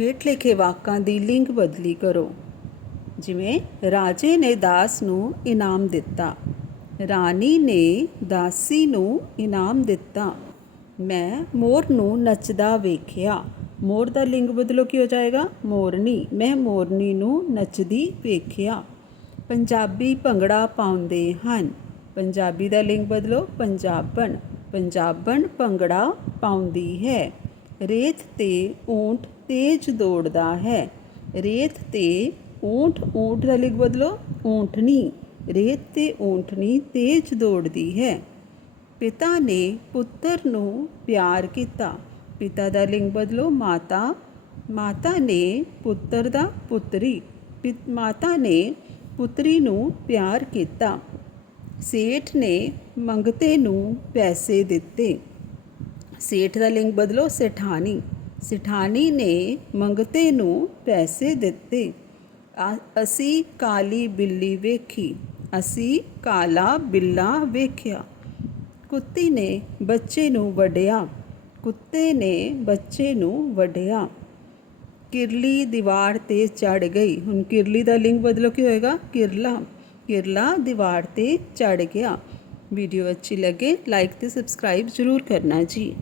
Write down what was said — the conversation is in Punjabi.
ਹੇਠ ਲਿਖੇ ਵਾਕਾਂ ਦੀ ਲਿੰਗ ਬਦਲੀ ਕਰੋ। ਜਿਵੇਂ, ਰਾਜੇ ਨੇ ਦਾਸ ਨੂੰ ਇਨਾਮ ਦਿੱਤਾ। ਰਾਣੀ ਨੇ ਦਾਸੀ ਨੂੰ ਇਨਾਮ ਦਿੱਤਾ। ਮੈਂ ਮੋਰ ਨੂੰ ਨੱਚਦਾ ਵੇਖਿਆ। ਮੋਰ ਦਾ ਲਿੰਗ ਬਦਲੋ ਕੀ ਹੋ ਜਾਏਗਾ? ਮੋਰਨੀ। ਮੈਂ ਮੋਰਨੀ ਨੂੰ ਨੱਚਦੀ ਵੇਖਿਆ। ਪੰਜਾਬੀ ਭੰਗੜਾ ਪਾਉਂਦੇ ਹਨ। ਪੰਜਾਬੀ ਦਾ ਲਿੰਗ ਬਦਲੋ। ਪੰਜਾਬਣ। ਪੰਜਾਬਣ ਭੰਗੜਾ ਪਾਉਂਦੀ ਹੈ। ਰੇਤ ਤੇ ਊਂਟ ਤੇਜ਼ ਦੌੜਦਾ ਹੈ। ਰੇਤ ਤੇ ਊਂਟ ਊਂਟ ਦਾ ਲਿੰਗ ਬਦਲੋ ਊਂਠਣੀ ਰੇਤ ਤੇ ਊਂਠਣੀ ਤੇਜ਼ ਦੌੜਦੀ ਹੈ। ਪਿਤਾ ਨੇ ਪੁੱਤਰ ਨੂੰ ਪਿਆਰ ਕੀਤਾ। ਪਿਤਾ ਦਾ ਲਿੰਗ ਬਦਲੋ, ਮਾਤਾ। ਮਾਤਾ ਨੇ ਪੁੱਤਰ ਦਾ ਪੁੱਤਰੀ। ਪਿ- ਮਾਤਾ ਨੇ ਪੁੱਤਰੀ ਨੂੰ ਪਿਆਰ ਕੀਤਾ। ਸੇਠ ਨੇ ਮੰਗਤੇ ਨੂੰ ਪੈਸੇ ਦਿੱਤੇ। ਸੇਠ ਦਾ ਲਿੰਗ ਬਦਲੋ ਸੇਠਾਨੀ ਸੇਠਾਨੀ ਨੇ ਮੰਗਤੇ ਨੂੰ ਪੈਸੇ ਦਿੱਤੇ। ਅਸੀਂ ਕਾਲੀ ਬਿੱਲੀ ਵੇਖੀ, ਅਸੀਂ ਕਾਲਾ ਬਿੱਲਾ ਵੇਖਿਆ। ਕੁੱਤੀ ਨੇ ਬੱਚੇ ਨੂੰ ਵਡਿਆ ਕੁੱਤੇ ਨੇ ਬੱਚੇ ਨੂੰ ਵਡਿਆ ਕਿਰਲੀ ਦੀਵਾਰ ਤੇ ਚੜ ਗਈ। ਹੁਣ ਕਿਰਲੀ ਦਾ ਲਿੰਗ ਬਦਲੋ ਕੀ ਹੋਏਗਾ? ਕਿਰਲਾ। ਕਿਰਲਾ ਦੀਵਾਰ ਤੇ ਚੜ ਗਿਆ। ਵੀਡੀਓ ਅੱਛੀ ਲੱਗੇ ਲਾਈਕ ਤੇ ਸਬਸਕ੍ਰਾਈਬ ਜ਼ਰੂਰ ਕਰਨਾ ਜੀ।